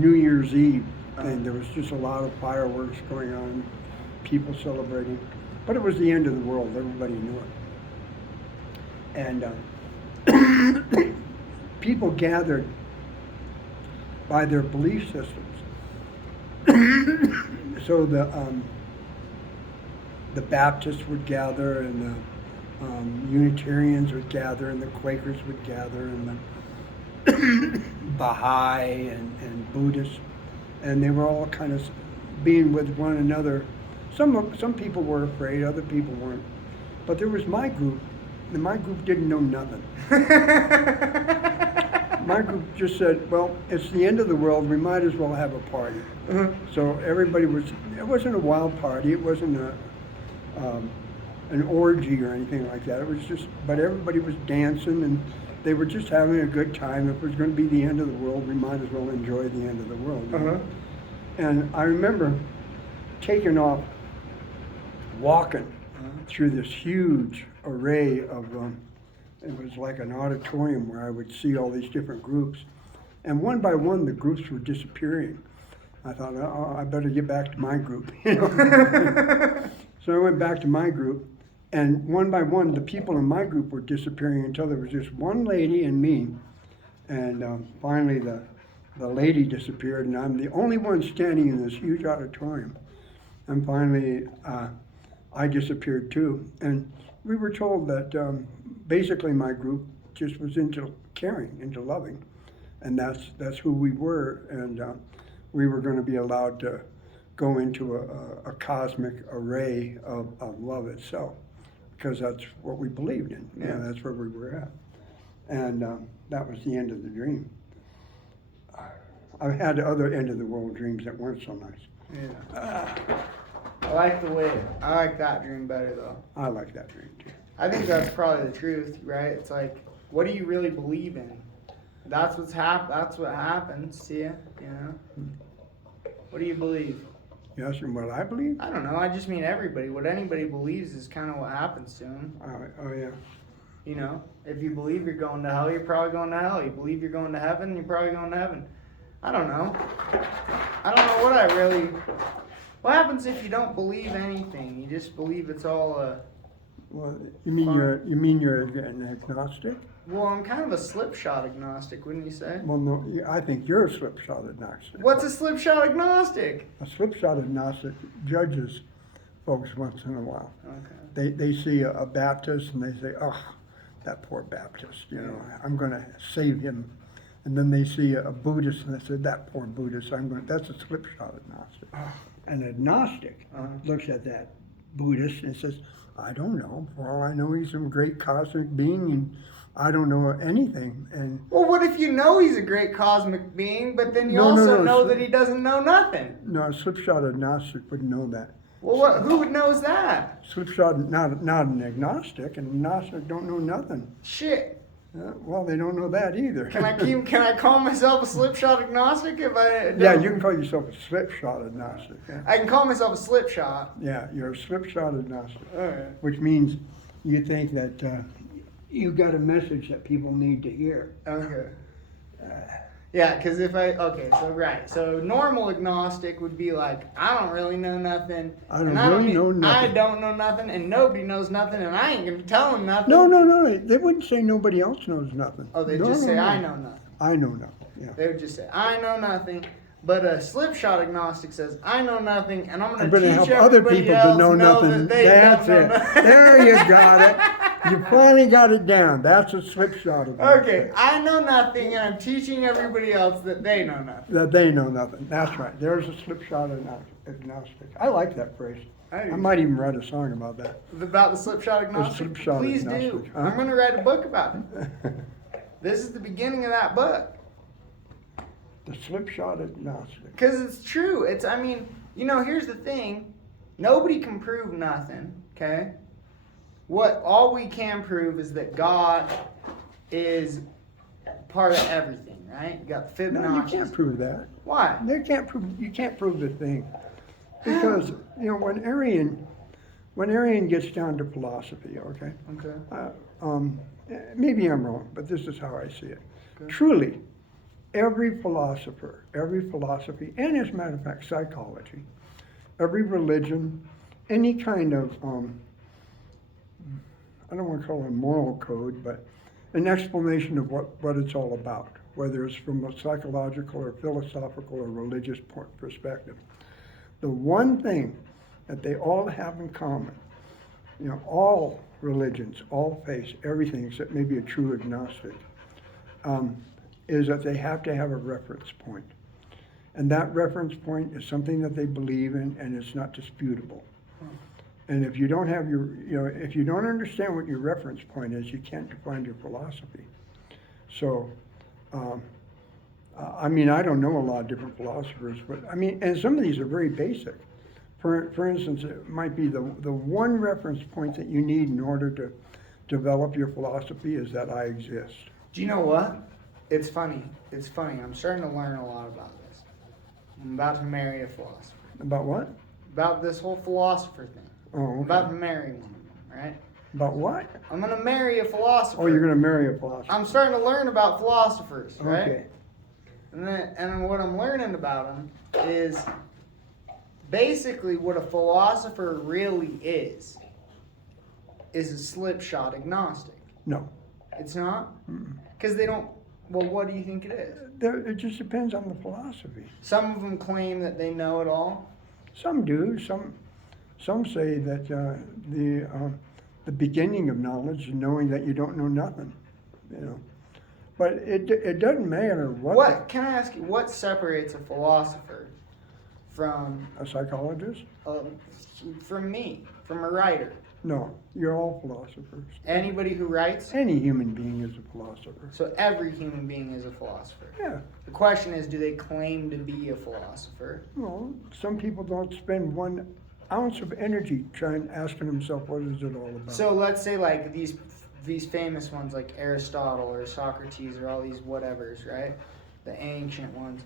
New Year's Eve, and there was just a lot of fireworks going on, people celebrating. But it was the end of the world. Everybody knew it. And people gathered by their belief systems. So the Baptists would gather, and the Unitarians would gather, and the Quakers would gather, and the Baha'i and Buddhists, and they were all kind of being with one another. Some people were afraid, other people weren't. But there was my group, and my group didn't know nothing. My group just said, well, it's the end of the world, we might as well have a party. So everybody it wasn't a wild party, it wasn't an orgy or anything like that. It was just, but everybody was dancing, and they were just having a good time. If it was going to be the end of the world, we might as well enjoy the end of the world. You know? And I remember taking off, walking through this huge array of, it was like an auditorium where I would see all these different groups. And one by one, the groups were disappearing. I thought, oh, I better get back to my group. You know? So I went back to my group, and one by one, the people in my group were disappearing until there was just one lady and me. And finally, the lady disappeared, and I'm the only one standing in this huge auditorium. And finally, I disappeared too. And we were told that basically my group just was into caring, into loving, and that's who we were. And we were going to be allowed to go into a cosmic array of love itself, because that's what we believed in. Yeah, that's where we were at. And that was the end of the dream. I've had other end of the world dreams that weren't so nice. Yeah. I like that dream better though. I like that dream too. I think that's probably the truth, right? It's like, what do you really believe in? That's what happens to you, you know? What do you believe? You asking what I believe? I don't know. I just mean everybody. What anybody believes is kind of what happens to them. Oh yeah. You know, if you believe you're going to hell, you're probably going to hell. You believe you're going to heaven, you're probably going to heaven. I don't know. I don't know what happens if you don't believe anything? You just believe it's all Well, you mean you're an agnostic? Well, I'm kind of a slipshod agnostic, wouldn't you say? Well, no, I think you're a slipshod agnostic. What's a slipshod agnostic? A slipshod agnostic judges folks once in a while. Okay. They see a Baptist and they say, oh, that poor Baptist, you know, I'm going to save him. And then they see a Buddhist and they say, that poor Buddhist, that's a slipshod agnostic. An agnostic looks at that Buddhist and says, I don't know. For all I know, he's some great cosmic being, and I don't know anything. And well, what if you know he's a great cosmic being, but then you know that he doesn't know nothing? No, a slipshod agnostic would know that. Well, who knows that? Slipshod, not an agnostic. An agnostic don't know nothing. Shit. Well, they don't know that either. Can I call myself a slipshod agnostic if I don't? Yeah, you can call yourself a slipshod agnostic. Yeah. I can call myself a slipshod. Yeah, you're a slipshod agnostic. All right. Which means you think that you got a message that people need to hear. Okay. Yeah, because so normal agnostic would be like, I don't really know nothing. I don't know nothing. I don't know nothing, and nobody knows nothing, and I ain't gonna tell them nothing. No. They wouldn't say nobody else knows nothing. Oh, they'd just say, I know nothing. I know nothing, yeah. They would just say, I know nothing. But a slipshod agnostic says, I know nothing, and I'm going to teach help other people to know nothing. That's it. There you got it. You finally got it down. That's a slipshod agnostic. Okay, I know nothing, and I'm teaching everybody else that they know nothing. That they know nothing. That's right. There's a slipshod agnostic. I like that phrase. I might even write a song about that. About the slipshod agnostic? Please do. Huh? I'm going to write a book about it. This is the beginning of that book. The slipshod agnostic. Because it's true. Here's the thing. Nobody can prove nothing, okay? All we can prove is that God is part of everything, right? You got the Fibonacci. No, you can't prove that. Why? You can't prove the thing. Because, when Arian gets down to philosophy, okay? Okay. Maybe I'm wrong, but this is how I see it. Okay. Truly, every philosopher, every philosophy, and as a matter of fact, psychology, every religion, any kind of, I don't want to call it a moral code, but an explanation of what it's all about, whether it's from a psychological or philosophical or religious perspective. The one thing that they all have in common, all religions, all faiths, everything except maybe a true agnostic, is that they have to have a reference point. And that reference point is something that they believe in and it's not disputable. And if you don't have if you don't understand what your reference point is, you can't define your philosophy. So, I don't know a lot of different philosophers, but and some of these are very basic. For instance, it might be the one reference point that you need in order to develop your philosophy is that I exist. Do you know what? It's funny. I'm starting to learn a lot about this. I'm about to marry a philosopher. About what? About this whole philosopher thing. Oh, okay. I'm about to marry one of them, right? About what? I'm going to marry a philosopher. Oh, you're going to marry a philosopher. I'm starting to learn about philosophers, right? Okay. And then what I'm learning about them is basically what a philosopher really is a slipshod agnostic. No. It's not? Because they don't. Well, what do you think it is? It just depends on the philosophy. Some of them claim that they know it all. Some do. Some say that the beginning of knowledge is knowing that you don't know nothing. But it doesn't matter what. Can I ask you, what separates a philosopher from A psychologist? from me, from a writer? No, you're all philosophers. Anybody who writes? Any human being is a philosopher. So every human being is a philosopher. Yeah. The question is, do they claim to be a philosopher? Well, some people don't spend 1 ounce of energy asking themselves what is it all about. So let's say like these famous ones like Aristotle or Socrates or all these whatevers, right? The ancient ones.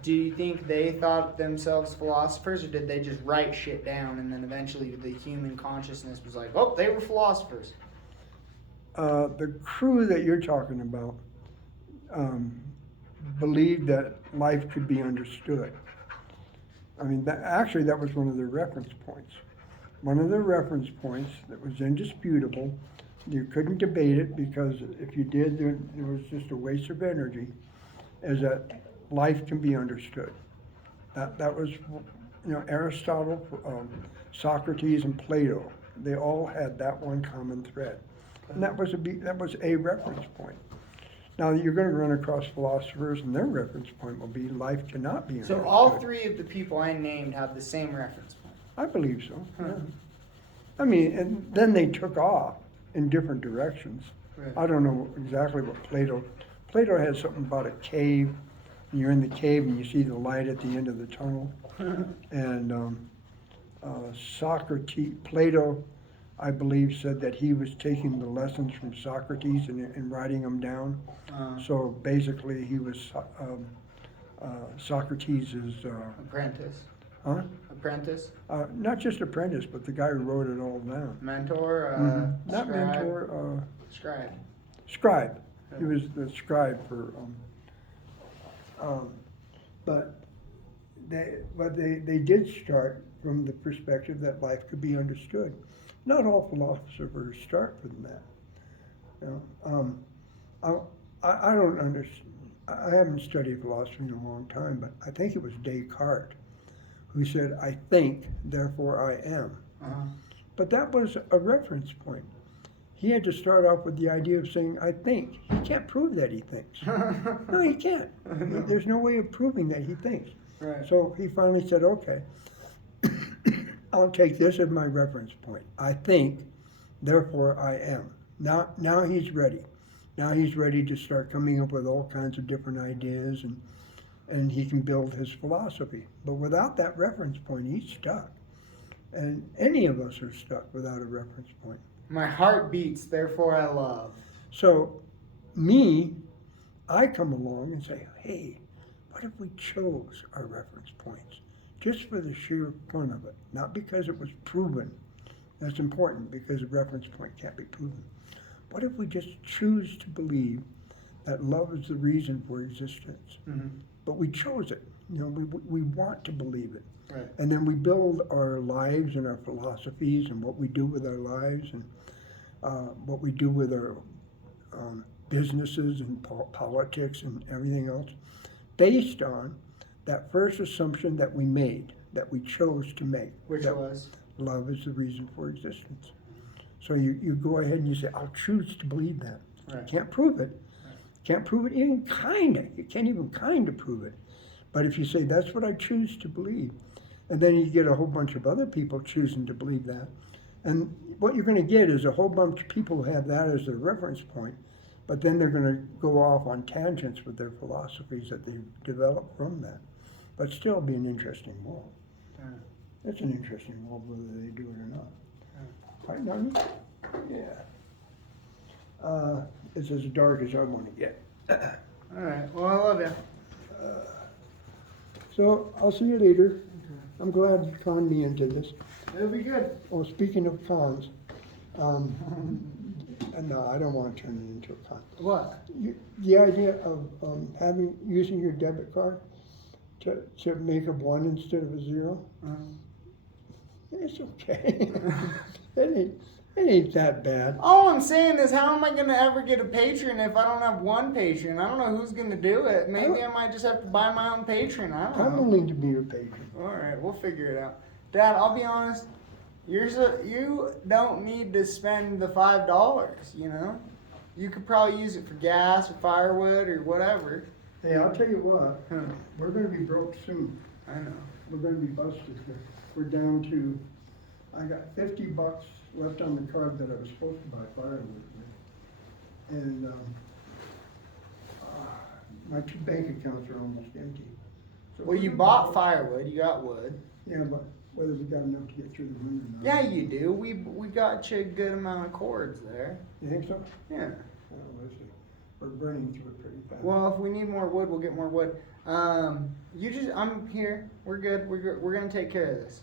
Do you think they thought themselves philosophers, or did they just write shit down and then eventually the human consciousness was like, oh, they were philosophers? The crew that you're talking about believed that life could be understood. That was one of their reference points. One of their reference points that was indisputable, you couldn't debate it because if you did, it was just a waste of energy, is that life can be understood. That was, Aristotle, Socrates, and Plato. They all had that one common thread, and that was a reference point. Now you're going to run across philosophers, and their reference point will be life cannot be understood. So all three of the people I named have the same reference point. I believe so. Yeah. And then they took off in different directions. Right. I don't know exactly what Plato had something about a cave. And you're in the cave and you see the light at the end of the tunnel. And Plato, I believe, said that he was taking the lessons from Socrates and writing them down. So basically, he was Socrates' apprentice. Huh? Apprentice? Not just apprentice, but the guy who wrote it all down. Mentor? Not scribe? mentor. Scribe. Scribe. He was the scribe for. But they did start from the perspective that life could be understood. Not all philosophers start from that. I don't understand. I haven't studied philosophy in a long time, but I think it was Descartes who said, "I think, therefore I am." But that was a reference point. He had to start off with the idea of saying, "I think." He can't prove that he thinks. No, he can't. There's no way of proving that he thinks. Right. So he finally said, "Okay, I'll take this as my reference point. I think, therefore I am." Now he's ready. Now he's ready to start coming up with all kinds of different ideas, and he can build his philosophy. But without that reference point, he's stuck. And any of us are stuck without a reference point. My heart beats, therefore I love. So, I come along and say, hey, what if we chose our reference points? Just for the sheer fun of it. Not because it was proven. That's important because a reference point can't be proven. What if we just choose to believe that love is the reason for existence. Mm-hmm. But we chose it. You know, we want to believe it. Right. And then we build our lives and our philosophies and what we do with our lives and what we do with our businesses and politics and everything else based on that first assumption that we made, that we chose to make. Which that was? Love is the reason for existence. So you go ahead and you say, I'll choose to believe that. Right. You can't prove it. Right. Can't prove it even kinda. You can't even kinda prove it. But if you say, that's what I choose to believe, and then you get a whole bunch of other people choosing to believe that, and what you're going to get is a whole bunch of people who have that as their reference point, but then they're going to go off on tangents with their philosophies that they've developed from that. But still be an interesting world. Yeah. It's an interesting world whether they do it or not. Right, Narnie? Yeah. It's as dark as I want to get. All right. Well, I love you. So I'll see you later. I'm glad you conned me into this. It'll be good. Oh, speaking of cons, no, I don't want to turn it into a con. What? The idea of using your debit card to make a 1 instead of a 0, it's okay. it ain't that bad. All I'm saying is, how am I going to ever get a patron if I don't have one patron? I don't know who's going to do it. Maybe I might just have to buy my own patron. I don't know. I'm willing to be your patron. All right, we'll figure it out. Dad, I'll be honest. You don't need to spend the $5. You know, you could probably use it for gas or firewood or whatever. Hey, I'll tell you what. We're going to be broke soon. I know. We're going to be busted here. We're down to. I got $50 left on the card that I was supposed to buy firewood with, and my 2 bank accounts are almost empty. So Well, you bought firewood. You got wood. Yeah, but whether we got enough to get through the winter or not. Yeah, you do. We got you a good amount of cords there. You think so? Yeah. Well, let's see. We're burning through it pretty fast. Well, if we need more wood, we'll get more wood. I'm here. We're good. We're gonna take care of this.